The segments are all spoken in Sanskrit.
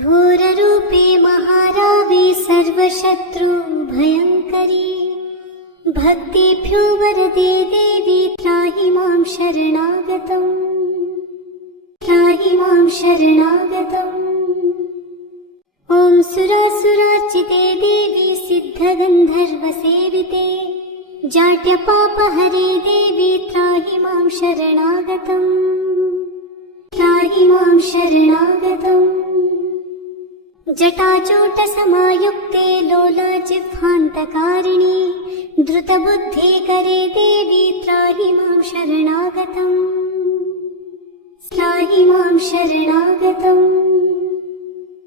घोररूपे महारावे सर्वशत्रु भयङ्करी, भक्तिभ्यो वरदे देवी त्राहि मां शरणागतम्, त्राहि मां शरणागतम्। ॐ सुरासुरार्चिते देवी सिद्धगन्धर्वसेविते, जाट्यपापहरे देवी त्राहि मां शरणागतम्, त्राहि मां शरणागतम्। जटाचूटसमायुक्ते लोलाजिह्वान्तकारिणी, द्रुतबुद्धिकरे देवी त्राहि मां शरणागतम्, त्राहि मां शरणागतम्।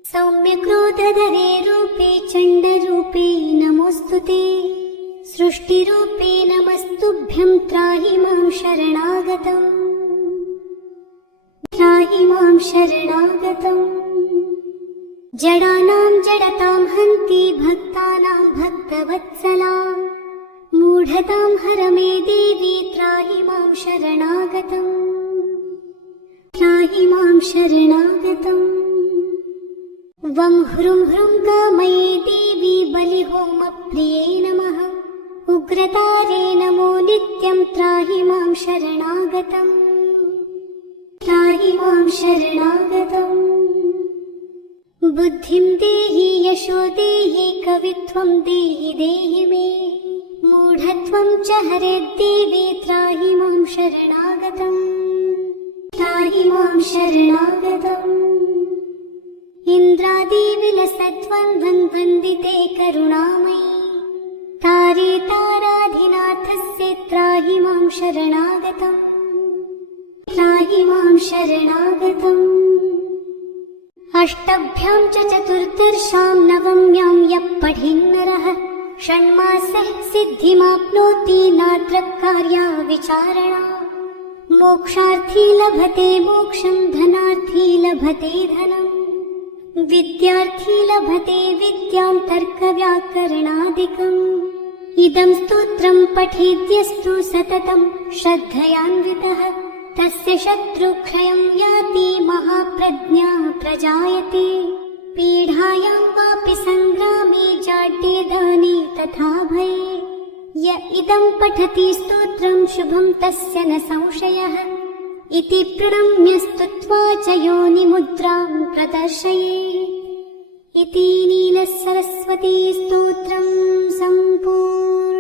सौम्यक्रोधधरे रूपे चण्डरूपे नमोऽस्तुते, सृष्टिरूपे नमस्तुभ्यं त्राहि मां शरणागतम्, त्राहि मां शरणागतम्। जडानां जडतां हन्ति भक्तानां भक्तवत्सला, मूढतां हर मे देवी त्राहि मां शरणागतम्, त्राहि मां शरणागतम्। वं ह्रुं ह्रुं कामये देवी बलिहोमप्रिये नमः, उग्रतारे नमो नित्यं त्राहि मां शरणागतम्, त्राहि मां शरणागतम्। बुद्धिं देहि यशो देहि कवित्वं देहि देहि मे, मूढत्वं च हरेद्देवी त्राहि मां शरणागतम्, त्राहि मां शरणागतम्। इन्द्रादिविलसद्वन्द्वं वन्दिते करुणामयी, तारे ताराधिनाथस्य त्राहि मां शरणागतम्, त्राहि मां शरणागतम्। अष्टभ्यां च चतुर्दशां नवम्यां यः पठेन्नरः, षण्मासः सिद्धिमाप्नोति नात्र कार्या विचारणा। मोक्षार्थी लभते मोक्षं, धनार्थी लभते धनम्, विद्यार्थी लभते विद्यां तर्कव्याकरणादिकम्। इदं स्तोत्रं पठेद्यस्तु सततं श्रद्धयान्वितः, तस्य शत्रुक्षयं याति महाप्रज्ञा प्रजायते। पीडायां वापि संग्रामे जाड्ये दाने तथा भये, य इदं पठति स्तोत्रं शुभं तस्य न संशयः। इति प्रणम्य स्तुत्वा च योनिमुद्रां प्रदर्शयेत्। इति नीलसरस्वती स्तोत्रं सम्पूर्णम्।